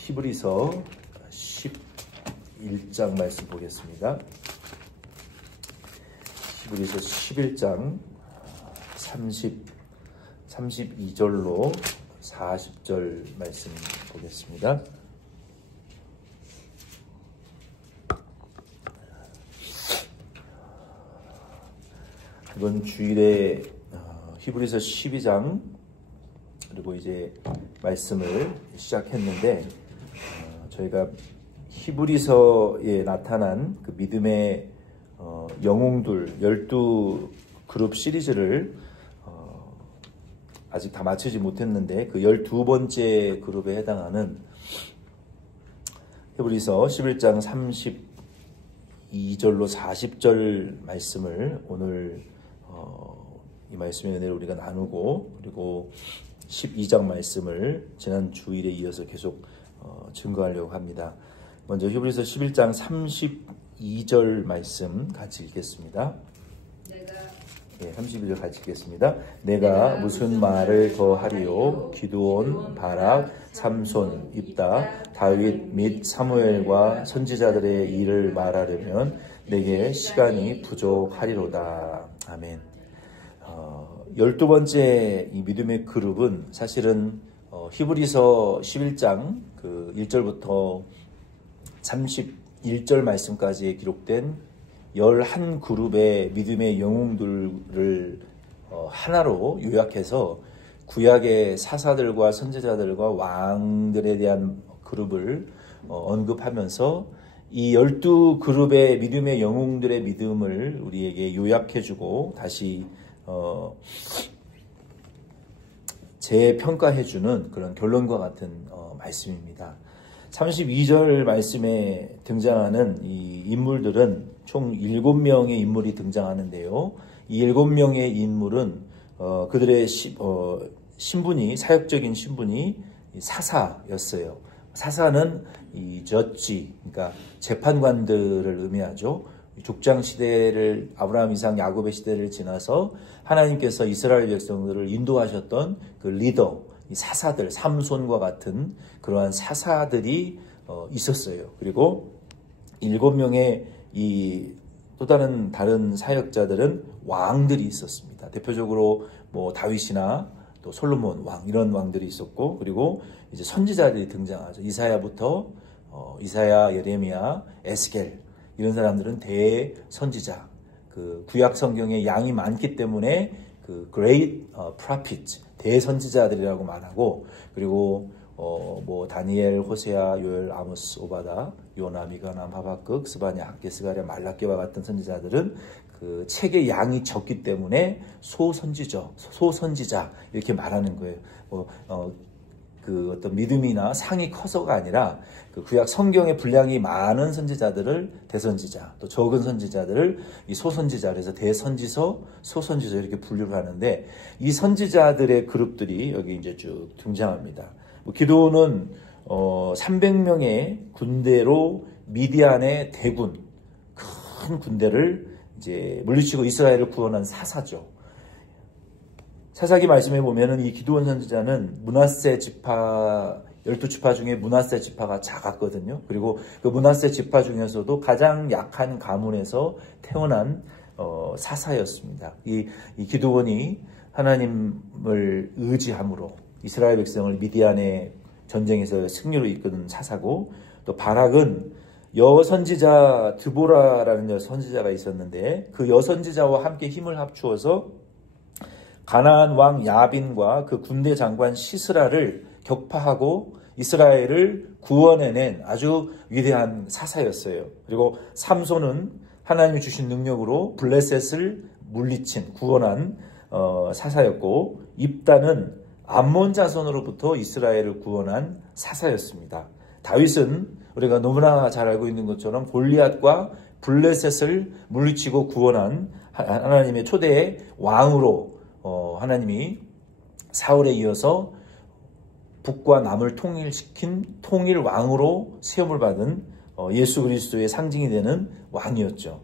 히브리서 11장 말씀 보겠습니다. 히브리서 11장 32절로 40절 말씀 보겠습니다. 이번 주일에 히브리서 12장 그리고 이제 말씀을 시작했는데 저희가 히브리서에 나타난 그 믿음의 영웅들 12그룹 시리즈를 아직 다 마치지 못했는데 그 12번째 그룹에 해당하는 히브리서 11장 32절로 40절 말씀을 오늘 이 말씀의 은혜를 우리가 나누고, 그리고 12장 말씀을 지난 주일에 이어서 계속 증거하려고 합니다. 먼저 히브리서 11장 32절 말씀 같이 읽겠습니다. 32절 같이 읽겠습니다. 내가 무슨 말을 더 하리요? 기드온, 바락, 삼손, 입다, 다윗 및 사무엘과 선지자들의 일을 말하려면 내게 시간이 부족하리로다. 아멘. 12번째 이 믿음의 그룹은 사실은 히브리서 11장 그 1절부터 31절 말씀까지에 기록된 11그룹의 믿음의 영웅들을 하나로 요약해서 구약의 사사들과 선지자들과 왕들에 대한 그룹을 언급하면서 이 12그룹의 믿음의 영웅들의 믿음을 우리에게 요약해주고 다시 재평가해주는 그런 결론과 같은 말씀입니다. 32절 말씀에 등장하는 이 인물들은 총 7명의 인물이 등장하는데요. 이 7명의 인물은 그들의 신분이, 사역적인 신분이 사사였어요. 사사는 이 저지, 그러니까 재판관들을 의미하죠. 족장 시대를, 아브라함, 이삭, 야곱의 시대를 지나서 하나님께서 이스라엘 백성들을 인도하셨던 그 리더, 이 사사들, 삼손과 같은 그러한 사사들이 있었어요. 그리고 7명의 이 또 다른 사역자들은 왕들이 있었습니다. 대표적으로 뭐 다윗이나 또 솔로몬 왕, 이런 왕들이 있었고, 그리고 이제 선지자들이 등장하죠. 이사야부터 이사야, 예레미야, 에스겔, 이런 사람들은 대선지자, 그 구약 성경에 양이 많기 때문에 그 great prophet, 대선지자들이라고 말하고, 그리고 뭐 다니엘, 호세아, 요엘, 아모스, 오바다, 요나, 미가남, 하박극, 스바냐, 학개, 스가랴, 말라기와 같은 선지자들은 그 책의 양이 적기 때문에 소선지자 이렇게 말하는 거예요. 그 어떤 믿음이나 상이 커서가 아니라 그 구약 성경의 분량이 많은 선지자들을 대선지자, 또 적은 선지자들을 이 소선지자, 그래서 대선지서, 소선지서 이렇게 분류를 하는데, 이 선지자들의 그룹들이 여기 이제 쭉 등장합니다. 기드온은 300명의 군대로 미디안의 대군, 큰 군대를 이제 물리치고 이스라엘을 구원한 사사죠. 사사기 말씀에 보면은 이 기드온 선지자는 므낫세 지파, 12지파 중에 므낫세 지파가 작았거든요. 그리고 그 므낫세 지파 중에서도 가장 약한 가문에서 태어난 사사였습니다. 이 기드온이 하나님을 의지함으로 이스라엘 백성을 미디안의 전쟁에서 승리로 이끄는 사사고, 또 바락은 여선지자 드보라라는 여선지자가 있었는데 그 여선지자와 함께 힘을 합추어서 가나안 왕 야빈과 그 군대 장관 시스라를 격파하고 이스라엘을 구원해낸 아주 위대한 사사였어요. 그리고 삼손은 하나님이 주신 능력으로 블레셋을 물리친, 구원한 사사였고, 입다는 암몬 자손으로부터 이스라엘을 구원한 사사였습니다. 다윗은 우리가 너무나 잘 알고 있는 것처럼 골리앗과 블레셋을 물리치고 구원한 하나님의 초대 왕으로 하나님이 사울에 이어서 북과 남을 통일시킨 통일 왕으로 세움을 받은 예수 그리스도의 상징이 되는 왕이었죠.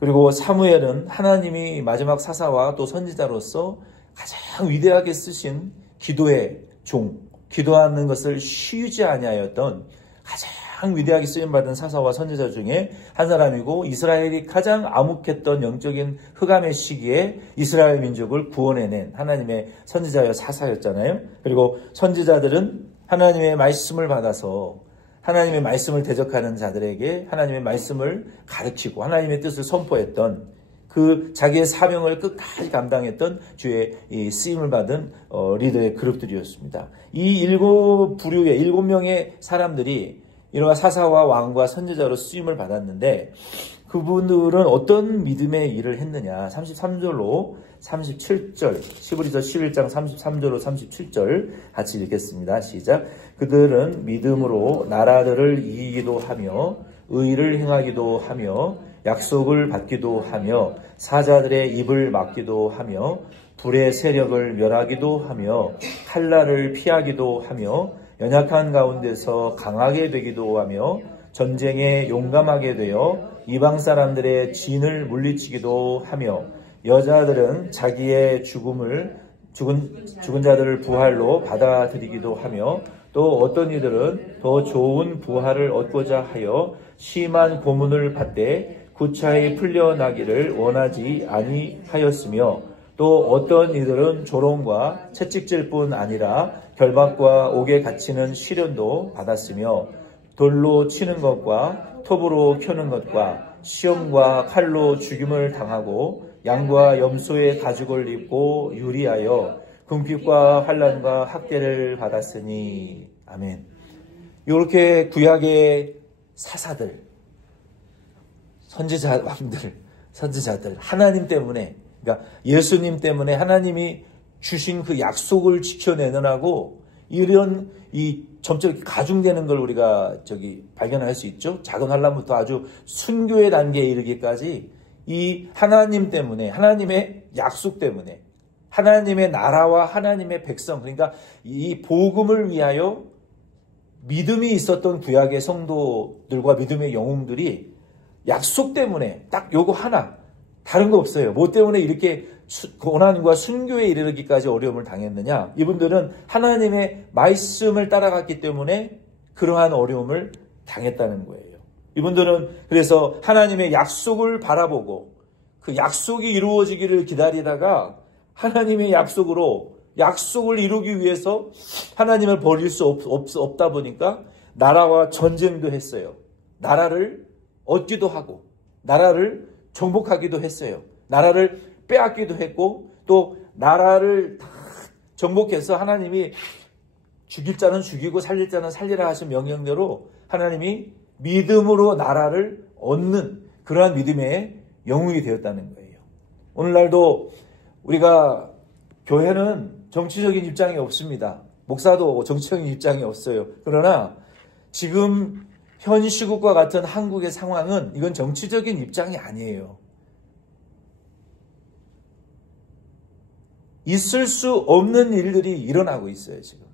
그리고 사무엘은 하나님이 마지막 사사와 또 선지자로서 가장 위대하게 쓰신 기도의 종, 기도하는 것을 쉬지 아니하였던 가장 위대하게 쓰임받은 사사와 선지자 중에 한 사람이고, 이스라엘이 가장 암흑했던 영적인 흑암의 시기에 이스라엘 민족을 구원해낸 하나님의 선지자여 사사였잖아요. 그리고 선지자들은 하나님의 말씀을 받아서 하나님의 말씀을 대적하는 자들에게 하나님의 말씀을 가르치고 하나님의 뜻을 선포했던, 그 자기의 사명을 끝까지 감당했던 주의 이 쓰임을 받은 리더의 그룹들이었습니다. 이 일곱 부류의 7명의 사람들이 이러한 사사와 왕과 선지자로 쓰임을 받았는데, 그분들은 어떤 믿음의 일을 했느냐. 33절로 37절, 시브리서 11장 33절로 37절 같이 읽겠습니다. 시작. 그들은 믿음으로 나라들을 이기기도 하며 의를 행하기도 하며 약속을 받기도 하며 사자들의 입을 막기도 하며 불의 세력을 멸하기도 하며 칼날을 피하기도 하며 연약한 가운데서 강하게 되기도 하며 전쟁에 용감하게 되어 이방 사람들의 진을 물리치기도 하며 여자들은 자기의 죽은 자들을 부활로 받아들이기도 하며 또 어떤 이들은 더 좋은 부활을 얻고자 하여 심한 고문을 받되 구차히 풀려나기를 원하지 아니하였으며 또 어떤 이들은 조롱과 채찍질 뿐 아니라 결박과 옥에 갇히는 시련도 받았으며 돌로 치는 것과 톱으로 켜는 것과 시험과 칼로 죽임을 당하고 양과 염소의 가죽을 입고 유리하여 궁핍과 환난과 학대를 받았으니. 아멘. 이렇게 구약의 사사들, 선지자들, 하나님 때문에, 그러니까 예수님 때문에 하나님이 주신 그 약속을 지켜내느라고 이런 이 점점 가중되는 걸 우리가 발견할 수 있죠. 작은 환난부터 아주 순교의 단계에 이르기까지 이 하나님 때문에, 하나님의 약속 때문에, 하나님의 나라와 하나님의 백성, 그러니까 이 복음을 위하여 믿음이 있었던 구약의 성도들과 믿음의 영웅들이 약속 때문에 딱 요거 하나, 다른 거 없어요. 뭐 때문에 이렇게 고난과 순교에 이르기까지 어려움을 당했느냐? 이분들은 하나님의 말씀을 따라갔기 때문에 그러한 어려움을 당했다는 거예요. 이분들은 그래서 하나님의 약속을 바라보고 그 약속이 이루어지기를 기다리다가 하나님의 약속을 이루기 위해서 하나님을 버릴 수 없다 보니까 나라와 전쟁도 했어요. 나라를 얻기도 하고 나라를 정복하기도 했어요. 나라를 빼앗기도 했고 또 나라를 다 정복해서 하나님이 죽일 자는 죽이고 살릴 자는 살리라 하신 명령대로 하나님이 믿음으로 나라를 얻는 그러한 믿음의 영웅이 되었다는 거예요. 오늘날도 우리가 교회는 정치적인 입장이 없습니다. 목사도 정치적인 입장이 없어요. 그러나 지금 현 시국과 같은 한국의 상황은 이건 정치적인 입장이 아니에요. 있을 수 없는 일들이 일어나고 있어요, 지금.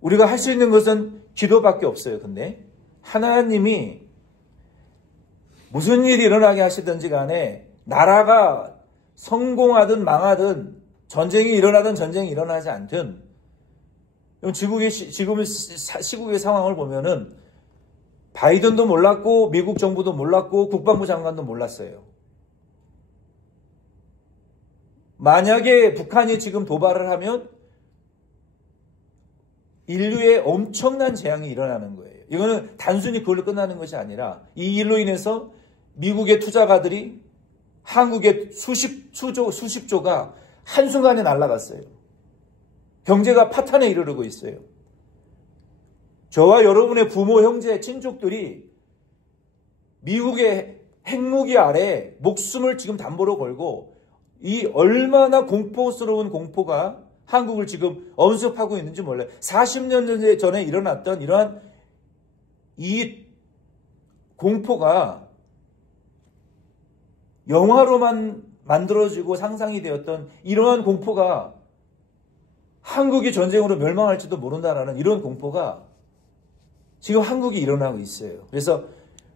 우리가 할 수 있는 것은 기도밖에 없어요. 근데 하나님이 무슨 일이 일어나게 하시든지 간에 나라가 성공하든 망하든 전쟁이 일어나든 전쟁이 일어나지 않든 지금의 시국의 상황을 보면은 바이든도 몰랐고 미국 정부도 몰랐고 국방부 장관도 몰랐어요. 만약에 북한이 지금 도발을 하면 인류에 엄청난 재앙이 일어나는 거예요. 이거는 단순히 그걸로 끝나는 것이 아니라 이 일로 인해서 미국의 투자가들이 한국의 수십조가 한순간에 날아갔어요. 경제가 파탄에 이르르고 있어요. 저와 여러분의 부모, 형제, 친족들이 미국의 핵무기 아래 목숨을 지금 담보로 걸고 이 얼마나 공포스러운 공포가 한국을 지금 엄습하고 있는지 몰라요. 40년 전에 일어났던 이러한 이 공포가 영화로만 만들어지고 상상이 되었던 이러한 공포가 한국이 전쟁으로 멸망할지도 모른다라는 이런 공포가 지금 한국이 일어나고 있어요. 그래서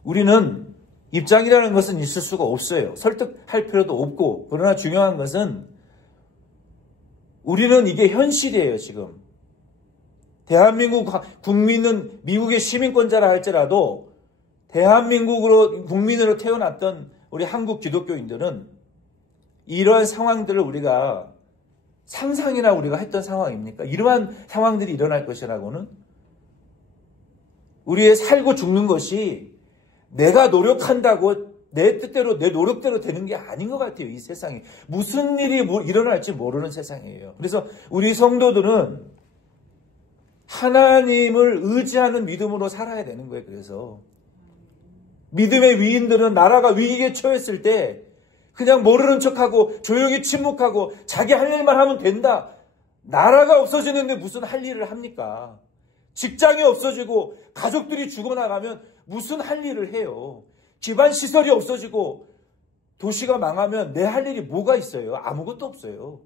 우리는 입장이라는 것은 있을 수가 없어요. 설득할 필요도 없고, 그러나 중요한 것은 우리는 이게 현실이에요, 지금. 대한민국 국민은 미국의 시민권자라 할지라도 대한민국으로 국민으로 태어났던 우리 한국 기독교인들은 이러한 상황들을 우리가 상상이나 우리가 했던 상황입니까? 이러한 상황들이 일어날 것이라고는? 우리의 살고 죽는 것이 내가 노력한다고 내 뜻대로 내 노력대로 되는 게 아닌 것 같아요. 이 세상이. 무슨 일이 일어날지 모르는 세상이에요. 그래서 우리 성도들은 하나님을 의지하는 믿음으로 살아야 되는 거예요. 그래서 믿음의 위인들은 나라가 위기에 처했을 때 그냥 모르는 척하고 조용히 침묵하고 자기 할 일만 하면 된다. 나라가 없어지는데 무슨 할 일을 합니까? 직장이 없어지고 가족들이 죽어나가면 무슨 할 일을 해요? 기반 시설이 없어지고 도시가 망하면 내 할 일이 뭐가 있어요? 아무것도 없어요.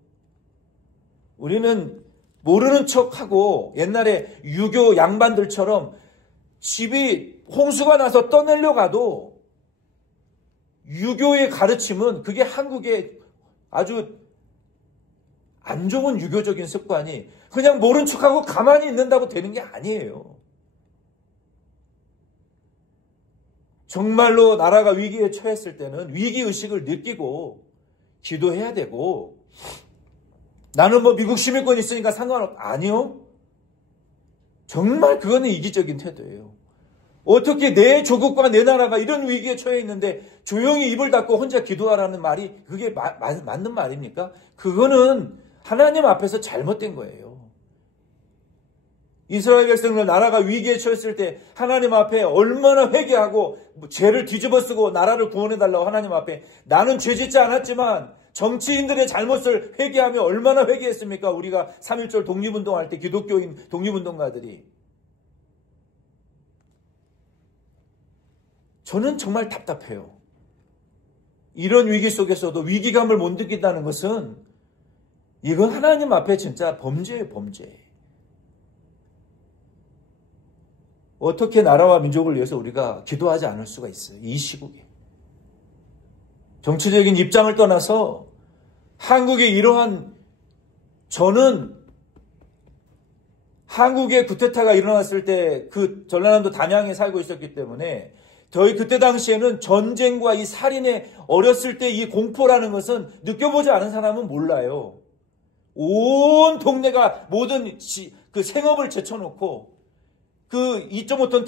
우리는 모르는 척하고 옛날에 유교 양반들처럼 집이 홍수가 나서 떠내려 가도 유교의 가르침은 그게 한국의 아주 안 좋은 유교적인 습관이 그냥 모른 척하고 가만히 있는다고 되는 게 아니에요. 정말로 나라가 위기에 처했을 때는 위기의식을 느끼고 기도해야 되고 나는 뭐 미국 시민권이 있으니까 아니요. 정말 그거는 이기적인 태도예요. 어떻게 내 조국과 내 나라가 이런 위기에 처해 있는데 조용히 입을 닫고 혼자 기도하라는 말이 그게 맞는 말입니까? 그거는 하나님 앞에서 잘못된 거예요. 이스라엘 백성들 나라가 위기에 처했을 때 하나님 앞에 얼마나 회개하고 죄를 뒤집어쓰고 나라를 구원해달라고 하나님 앞에 나는 죄짓지 않았지만 정치인들의 잘못을 회개하며 얼마나 회개했습니까? 우리가 3.1절 독립운동할 때 기독교인 독립운동가들이. 저는 정말 답답해요. 이런 위기 속에서도 위기감을 못 느낀다는 것은 이건 하나님 앞에 진짜 범죄예요, 범죄. 어떻게 나라와 민족을 위해서 우리가 기도하지 않을 수가 있어요, 이 시국에. 정치적인 입장을 떠나서 한국의 이러한 저는 한국의 쿠데타가 일어났을 때 그 전라남도 단양에 살고 있었기 때문에 저희 그때 당시에는 전쟁과 이 살인의 어렸을 때 이 공포라는 것은 느껴보지 않은 사람은 몰라요. 온 동네가 모든 그 생업을 제쳐놓고 그 2.5톤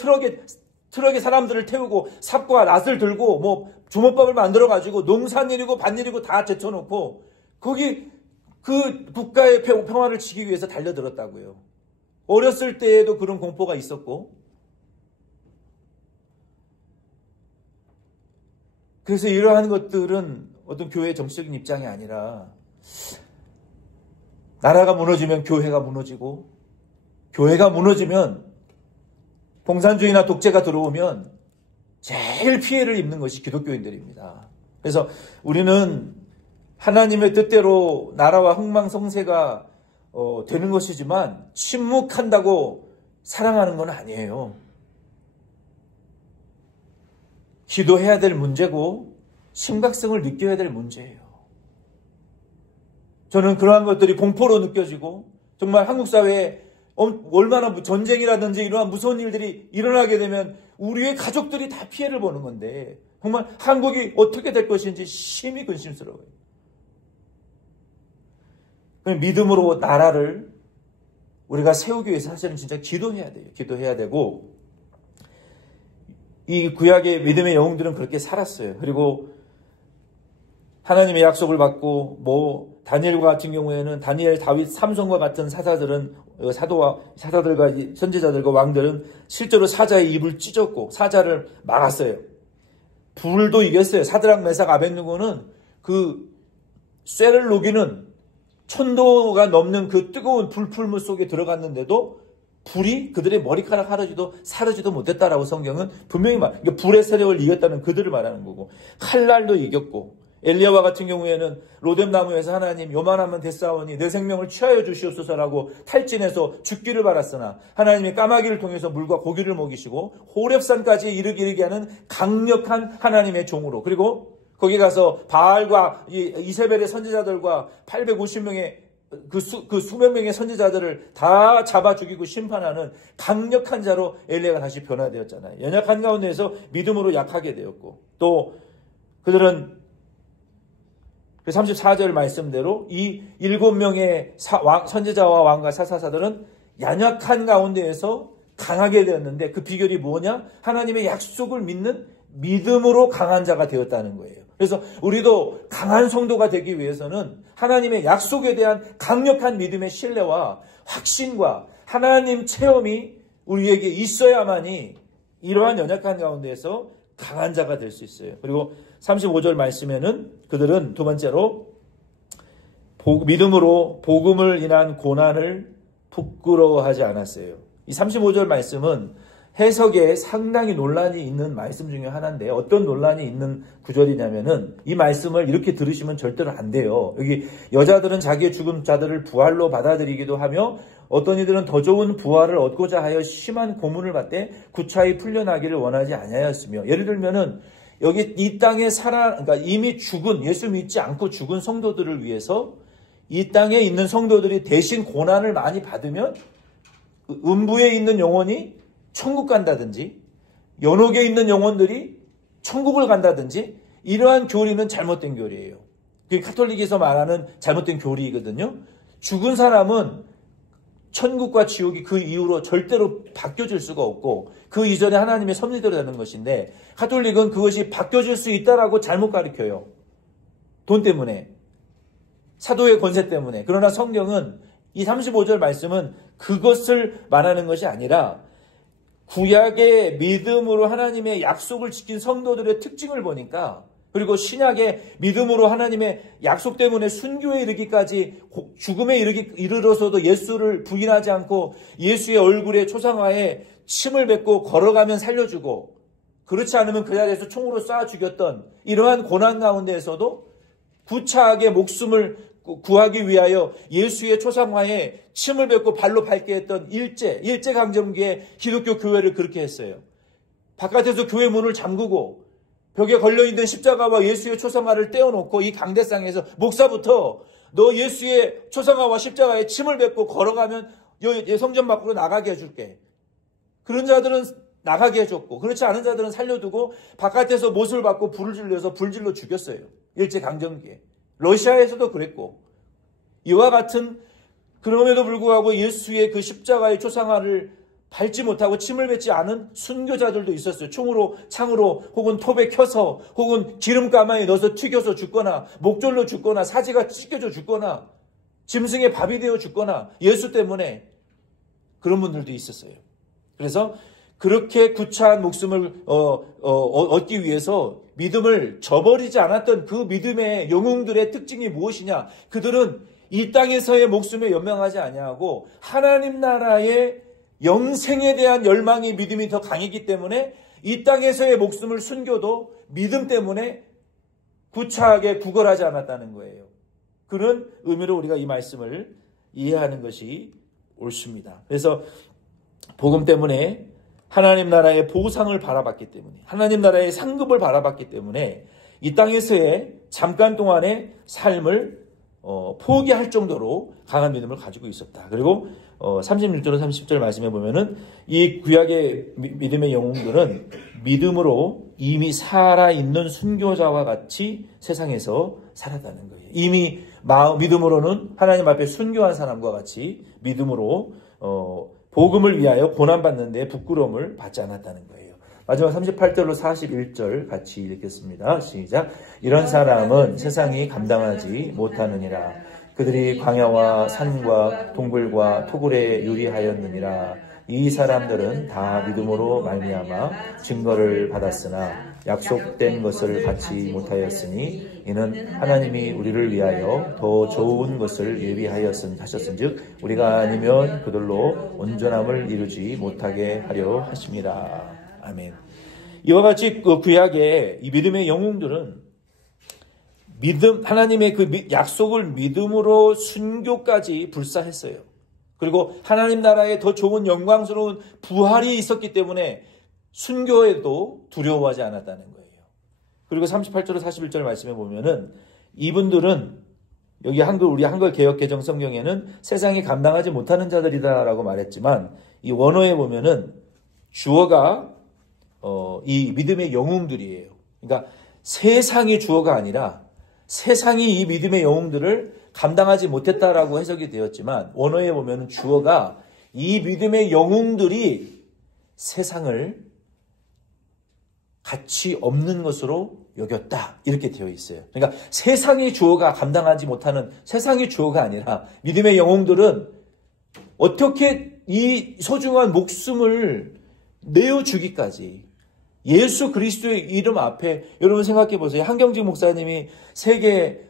트럭에 사람들을 태우고 삽과 낫을 들고 뭐 주먹밥을 만들어가지고 농산일이고 밭일이고 다 제쳐놓고 거기 그 국가의 평화를 지키기 위해서 달려들었다고요. 어렸을 때에도 그런 공포가 있었고 그래서 이러한 것들은 어떤 교회의 정치적인 입장이 아니라 나라가 무너지면 교회가 무너지고 교회가 무너지면 공산주의나 독재가 들어오면 제일 피해를 입는 것이 기독교인들입니다. 그래서 우리는 하나님의 뜻대로 나라와 흥망성쇠가 되는 것이지만 침묵한다고 사랑하는 건 아니에요. 기도해야 될 문제고 심각성을 느껴야 될 문제예요. 저는 그러한 것들이 공포로 느껴지고 정말 한국 사회에 얼마나 전쟁이라든지 이러한 무서운 일들이 일어나게 되면 우리의 가족들이 다 피해를 보는 건데 정말 한국이 어떻게 될 것인지 심히 근심스러워요. 믿음으로 나라를 우리가 세우기 위해서 사실은 진짜 기도해야 돼요. 기도해야 되고 이 구약의 믿음의 영웅들은 그렇게 살았어요. 그리고 하나님의 약속을 받고 뭐 다니엘과 같은 경우에는 다니엘, 다윗, 삼손과 같은 사자들과 선지자들과 왕들은 실제로 사자의 입을 찢었고 사자를 막았어요. 불도 이겼어요. 사드락, 메삭, 아벳느고는 그 쇠를 녹이는 천도가 넘는 그 뜨거운 불풀물 속에 들어갔는데도 불이 그들의 머리카락 하루지도 사르지도 못했다라고 성경은 분명히 그러니까 불의 세력을 이겼다는 그들을 말하는 거고 칼날도 이겼고 엘리야와 같은 경우에는 로뎀나무에서 하나님 요만하면 됐사오니 내 생명을 취하여 주시옵소서라고 탈진해서 죽기를 바랐으나 하나님이 까마귀를 통해서 물과 고기를 먹이시고 호렙산까지 이르게 하는 강력한 하나님의 종으로 그리고 거기 가서 바알과 이세벨의 선지자들과 850명의 그 수백 명의 선지자들을 다 잡아 죽이고 심판하는 강력한 자로 엘리야가 다시 변화되었잖아요. 연약한 가운데에서 믿음으로 약하게 되었고, 또 그들은 그 34절 말씀대로 이 7명의 선지자와 왕과 사사사들은 연약한 가운데에서 강하게 되었는데, 그 비결이 뭐냐? 하나님의 약속을 믿는 믿음으로 강한 자가 되었다는 거예요. 그래서 우리도 강한 성도가 되기 위해서는 하나님의 약속에 대한 강력한 믿음의 신뢰와 확신과 하나님 체험이 우리에게 있어야만이 이러한 연약한 가운데에서 강한 자가 될 수 있어요. 그리고 35절 말씀에는 그들은 두 번째로 믿음으로 복음을 인한 고난을 부끄러워하지 않았어요. 이 35절 말씀은 해석에 상당히 논란이 있는 말씀 중에 하나인데, 어떤 논란이 있는 구절이냐면은 이 말씀을 이렇게 들으시면 절대로 안 돼요. 여기 여자들은 자기의 죽은 자들을 부활로 받아들이기도 하며 어떤 이들은 더 좋은 부활을 얻고자 하여 심한 고문을 받되 구차히 풀려나기를 원하지 아니하였으며, 예를 들면은 여기 이 땅에 그러니까 이미 죽은, 예수 믿지 않고 죽은 성도들을 위해서 이 땅에 있는 성도들이 대신 고난을 많이 받으면 음부에 있는 영혼이 천국 간다든지, 연옥에 있는 영혼들이 천국을 간다든지, 이러한 교리는 잘못된 교리예요. 그게 카톨릭에서 말하는 잘못된 교리이거든요. 죽은 사람은 천국과 지옥이 그 이후로 절대로 바뀌어질 수가 없고, 그 이전에 하나님의 섭리대로 되는 것인데, 카톨릭은 그것이 바뀌어질 수 있다라고 잘못 가르쳐요. 돈 때문에, 사도의 권세 때문에. 그러나 성경은 이 35절 말씀은 그것을 말하는 것이 아니라 구약의 믿음으로 하나님의 약속을 지킨 성도들의 특징을 보니까, 그리고 신약의 믿음으로 하나님의 약속 때문에 순교에 이르기까지 죽음에 이르러서도 예수를 부인하지 않고 예수의 얼굴에 초상화에 침을 뱉고 걸어가면 살려주고, 그렇지 않으면 그 자리에서 총으로 쏴 죽였던 이러한 고난 가운데에서도 구차하게 목숨을 구하기 위하여 예수의 초상화에 침을 뱉고 발로 밟게 했던 일제강점기에 기독교 교회를 그렇게 했어요. 바깥에서 교회 문을 잠그고 벽에 걸려있는 십자가와 예수의 초상화를 떼어놓고 이 강대상에서 목사부터 너 예수의 초상화와 십자가에 침을 뱉고 걸어가면 성전 밖으로 나가게 해줄게. 그런 자들은 나가게 해줬고, 그렇지 않은 자들은 살려두고 바깥에서 못을 받고 불을 질러서 불질러 죽였어요. 일제강점기에. 러시아에서도 그랬고, 이와 같은, 그럼에도 불구하고 예수의 그 십자가의 초상화를 밟지 못하고 침을 뱉지 않은 순교자들도 있었어요. 총으로, 창으로, 혹은 톱에 켜서, 혹은 기름가마에 넣어서 튀겨서 죽거나, 목졸로 죽거나, 사지가 찢겨져 죽거나, 짐승의 밥이 되어 죽거나, 예수 때문에 그런 분들도 있었어요. 그래서 그렇게 구차한 목숨을 얻기 위해서 믿음을 저버리지 않았던 그 믿음의 영웅들의 특징이 무엇이냐? 그들은 이 땅에서의 목숨에 연명하지 아니하고 하나님 나라의 영생에 대한 열망이, 믿음이 더 강했기 때문에 이 땅에서의 목숨을 순교도 믿음 때문에 구차하게 구걸하지 않았다는 거예요. 그런 의미로 우리가 이 말씀을 이해하는 것이 옳습니다. 그래서 복음 때문에 하나님 나라의 보상을 바라봤기 때문에, 하나님 나라의 상급을 바라봤기 때문에 이 땅에서의 잠깐 동안의 삶을 포기할 정도로 강한 믿음을 가지고 있었다. 그리고 36절 30절 말씀해 보면은 이 구약의 믿음의 영웅들은 믿음으로 이미 살아있는 순교자와 같이 세상에서 살았다는 거예요. 이미 믿음으로는 하나님 앞에 순교한 사람과 같이 믿음으로 복음을 위하여 고난받는 데 부끄러움을 받지 않았다는 거예요. 마지막 38절로 41절 같이 읽겠습니다. 시작. 이런 사람은 세상이 감당하지 못하느니라. 그들이 광야와 산과 동굴과 토굴에 유리하였느니라. 이 사람들은 다 믿음으로 말미암아 증거를 받았으나 약속된 것을 받지 못하였으니 이는 하나님이 우리를 위하여 더 좋은 것을 예비하셨은즉 우리가 아니면 그들로 온전함을 이루지 못하게 하려 하십니다. 아멘. 이와 같이 그 구약의 이 믿음의 영웅들은 하나님의 그 약속을 믿음으로 순교까지 불사했어요. 그리고 하나님 나라에 더 좋은 영광스러운 부활이 있었기 때문에 순교에도 두려워하지 않았다는 거예요. 그리고 38절 41절 말씀에 보면은 이분들은 여기 우리 한글 개역 개정 성경에는 세상이 감당하지 못하는 자들이다라고 말했지만 이 원어에 보면은 주어가 이 믿음의 영웅들이에요. 그러니까 세상이 주어가 아니라 세상이 이 믿음의 영웅들을 감당하지 못했다라고 해석이 되었지만 원어에 보면은 주어가 이 믿음의 영웅들이 세상을 가치 없는 것으로 여겼다. 이렇게 되어 있어요. 그러니까 세상의 주어가 감당하지 못하는 세상의 주어가 아니라 믿음의 영웅들은 어떻게 이 소중한 목숨을 내어주기까지 예수 그리스도의 이름 앞에 여러분 생각해 보세요. 한경직 목사님이 세계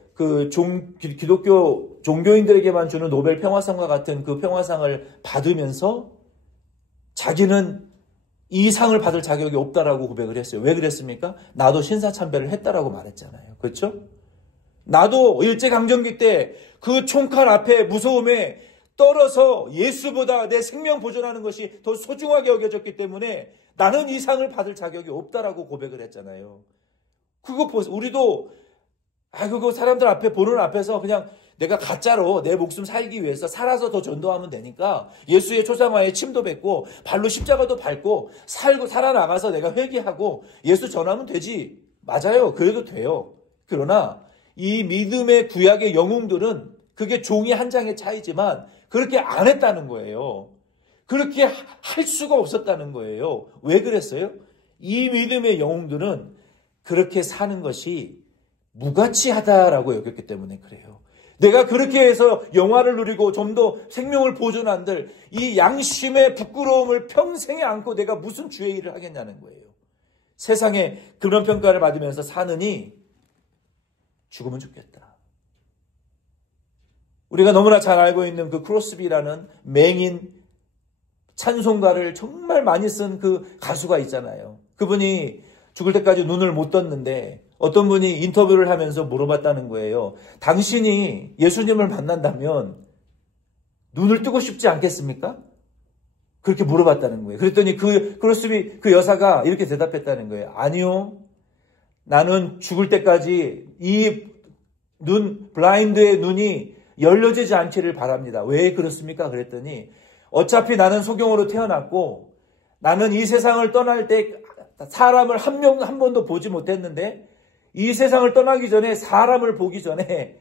기독교 종교인들에게만 주는 노벨 평화상과 같은 그 평화상을 받으면서 자기는 이 상을 받을 자격이 없다라고 고백을 했어요. 왜 그랬습니까? 나도 신사참배를 했다라고 말했잖아요. 그렇죠? 나도 일제강점기 때 그 총칼 앞에 무서움에 떨어서 예수보다 내 생명 보존하는 것이 더 소중하게 여겨졌기 때문에 나는 이 상을 받을 자격이 없다라고 고백을 했잖아요. 그거 보세요. 우리도 그거 사람들 앞에 보는 앞에서 그냥 내가 가짜로 내 목숨 살기 위해서 살아서 더 전도하면 되니까 예수의 초상화에 침도 뱉고 발로 십자가도 밟고 살아나가서 내가 회개하고 예수 전하면 되지. 맞아요. 그래도 돼요. 그러나 이 믿음의 구약의 영웅들은 그게 종이 한 장의 차이지만 그렇게 안 했다는 거예요. 그렇게 할 수가 없었다는 거예요. 왜 그랬어요? 이 믿음의 영웅들은 그렇게 사는 것이 무가치하다라고 여겼기 때문에 그래요. 내가 그렇게 해서 영화를 누리고 좀 더 생명을 보존한들 이 양심의 부끄러움을 평생에 안고 내가 무슨 주의 일을 하겠냐는 거예요. 세상에 그런 평가를 받으면서 사느니 죽으면 죽겠다. 우리가 너무나 잘 알고 있는 그 크로스비라는 맹인 찬송가를 정말 많이 쓴 그 가수가 있잖아요. 그분이 죽을 때까지 눈을 못 떴는데 어떤 분이 인터뷰를 하면서 물어봤다는 거예요. 당신이 예수님을 만난다면 눈을 뜨고 싶지 않겠습니까? 그렇게 물어봤다는 거예요. 그랬더니 그 크로스비 그 여사가 이렇게 대답했다는 거예요. 아니요. 나는 죽을 때까지 이 블라인드의 눈이 열려지지 않기를 바랍니다. 왜 그렇습니까? 그랬더니 어차피 나는 소경으로 태어났고 나는 이 세상을 떠날 때 사람을 한 번도 보지 못했는데 이 세상을 떠나기 전에 사람을 보기 전에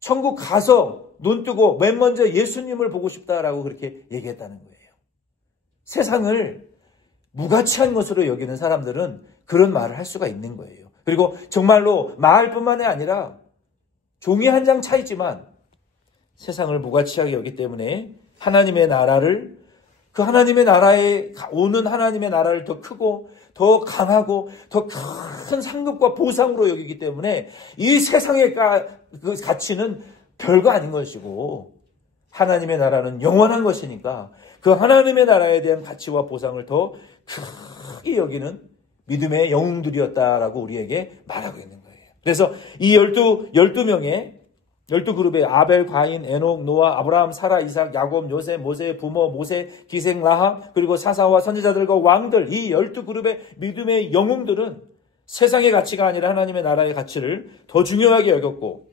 천국 가서 눈 뜨고 맨 먼저 예수님을 보고 싶다라고 그렇게 얘기했다는 거예요. 세상을 무가치한 것으로 여기는 사람들은 그런 말을 할 수가 있는 거예요. 그리고 정말로 말뿐만이 아니라 종이 한 장 차이지만 세상을 무가치하게 여기기 때문에 하나님의 나라를 그 하나님의 나라에 오는 하나님의 나라를 더 크고 더 강하고 더 큰 상급과 보상으로 여기기 때문에 이 세상의 그 가치는 별거 아닌 것이고 하나님의 나라는 영원한 것이니까 그 하나님의 나라에 대한 가치와 보상을 더 크게 여기는 믿음의 영웅들이었다라고 우리에게 말하고 있는 거예요. 그래서 이 12그룹의 아벨, 가인, 에녹, 노아, 아브라함, 사라, 이삭, 야곱, 요셉, 모세, 부모, 모세, 기생, 라합, 그리고 사사와 선지자들과 왕들, 이 12그룹의 믿음의 영웅들은 세상의 가치가 아니라 하나님의 나라의 가치를 더 중요하게 여겼고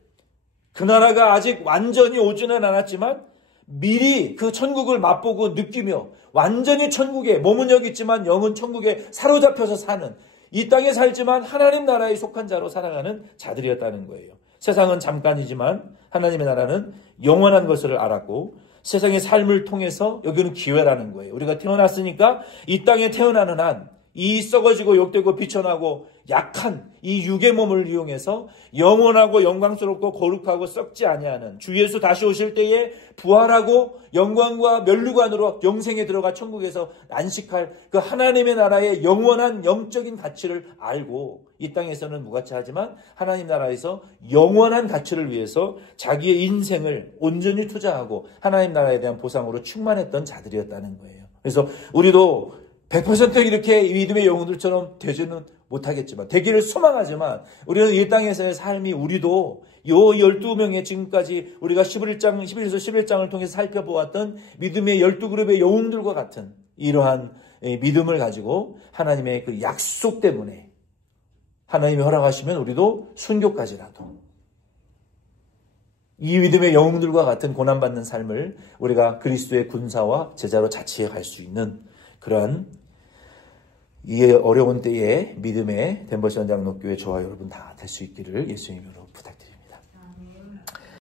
그 나라가 아직 완전히 오지는 않았지만 미리 그 천국을 맛보고 느끼며 완전히 천국에 몸은 여기 있지만 영은 천국에 사로잡혀서 사는 이 땅에 살지만 하나님 나라에 속한 자로 살아가는 자들이었다는 거예요. 세상은 잠깐이지만 하나님의 나라는 영원한 것을 알았고 세상의 삶을 통해서 여기는 기회라는 거예요. 우리가 태어났으니까 이 땅에 태어나는 한 이 썩어지고 욕되고 비천하고 약한 이 육의 몸을 이용해서 영원하고 영광스럽고 거룩하고 썩지 아니하는 주 예수 다시 오실 때에 부활하고 영광과 면류관으로 영생에 들어가 천국에서 안식할 그 하나님의 나라의 영원한 영적인 가치를 알고 이 땅에서는 무가치하지만 하나님 나라에서 영원한 가치를 위해서 자기의 인생을 온전히 투자하고 하나님 나라에 대한 보상으로 충만했던 자들이었다는 거예요. 그래서 우리도 100% 이렇게 믿음의 영웅들처럼 되지는 못하겠지만 되기를 소망하지만 우리는 이 땅에서의 삶이 우리도 요 12명의 지금까지 우리가 11에서 11장을 통해서 살펴보았던 믿음의 12그룹의 영웅들과 같은 이러한 믿음을 가지고 하나님의 그 약속 때문에 하나님이 허락하시면 우리도 순교까지라도 이 믿음의 영웅들과 같은 고난받는 삶을 우리가 그리스도의 군사와 제자로 자치해 갈 수 있는 그러한 이 어려운 때에 믿음의 덴버시 장로교회 저와 여러분 다 될 수 있기를 예수님 이름으로 부탁드립니다.